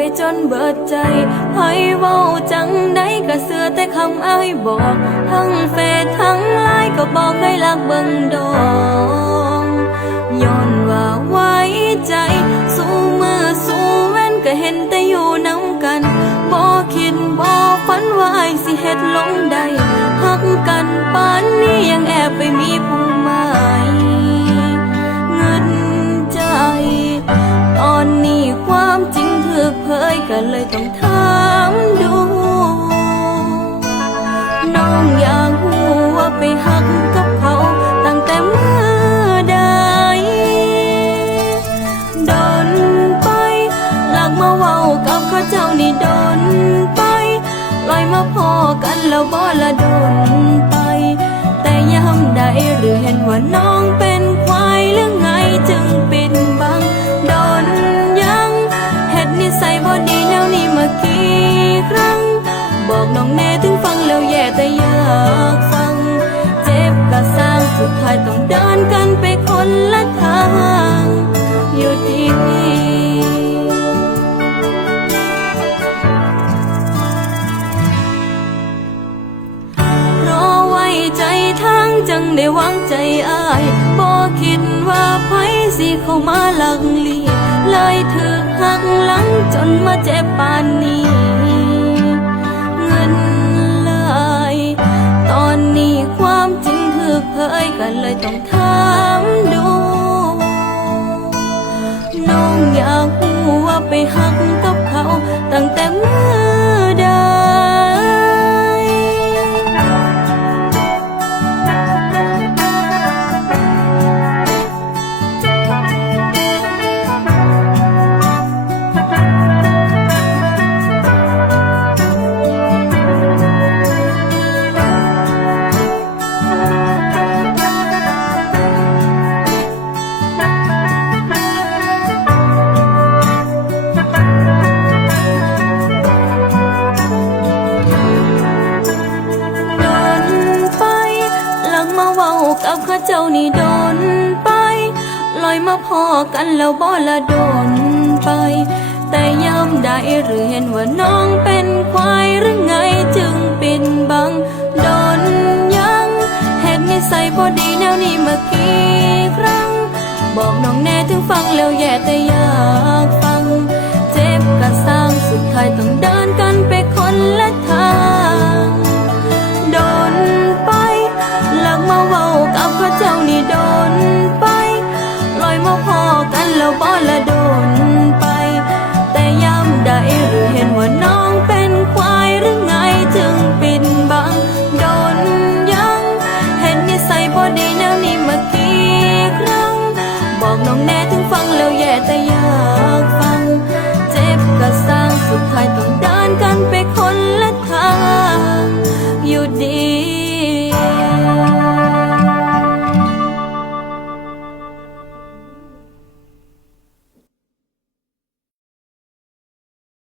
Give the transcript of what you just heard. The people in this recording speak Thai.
ไปจนเบิดใจไผเว้าจังได้ก็เสือแต่คำอ้ายบอก ทั้งเฟซทั้งไลน์ก็บอกให้ลักเบิ่งดองย้อนว่าไว้ใจ สู้มือสู้เว้นก็เห็นแต่อยู่น้ำกันบ่คิดบ่ฝันว่าอ้ายสิเฮ็ดลง ต้องถามดู น้องอยากรู้ว่าไปหักกับเขาตั้งแต่เมื่อใดโดนไปหลักมาเว้ากับเข้าเจ้านี่โดนไปลอยมาพอกันแล้วบ่ละโดนไป แต่ย้ำใดหรือเห็นว่าน้องเป็นควายหรือไงจึงปิดบังโดนยังเฮ็ดนิสัยบ่ดี นี้มากี่ครั้ง บอกน้องแน่ถึงฟังแล้วแย่แต่อยากฟัง เจ็บก็สร้างสุดท้ายต้องเดินกันไปคนละทางอยู่ดีรอไว้ใจทางจังได้วางใจอายบ่คิดว่าไผสิเข้ามาหลังลี เลยถึกหักหลังจนมาเจ็บปานนี้ เงินเลย ตอนนี้ความจริงถูกเผยกันเลยต้องถามดู น้องอยากรู้ว่าไปหักกับเขา ตั้งแต่เมื่อ กับข้าเจ้านี่โดนไปลอยมาพอกันแล้วบ่ละโดนไป แต่ยามใดหรือเห็นว่าน้องเป็นควายหรือไงจึงปิดบังโดนยังเห็นนิสัยบ่ดีแนวนี้มากี่ครั้ง บอกน้องแน่ถึงฟังแล้วแย่แต่อยากฟัง เจ็บก็สร้างสุดท้ายต้องเดินกันไปคนละท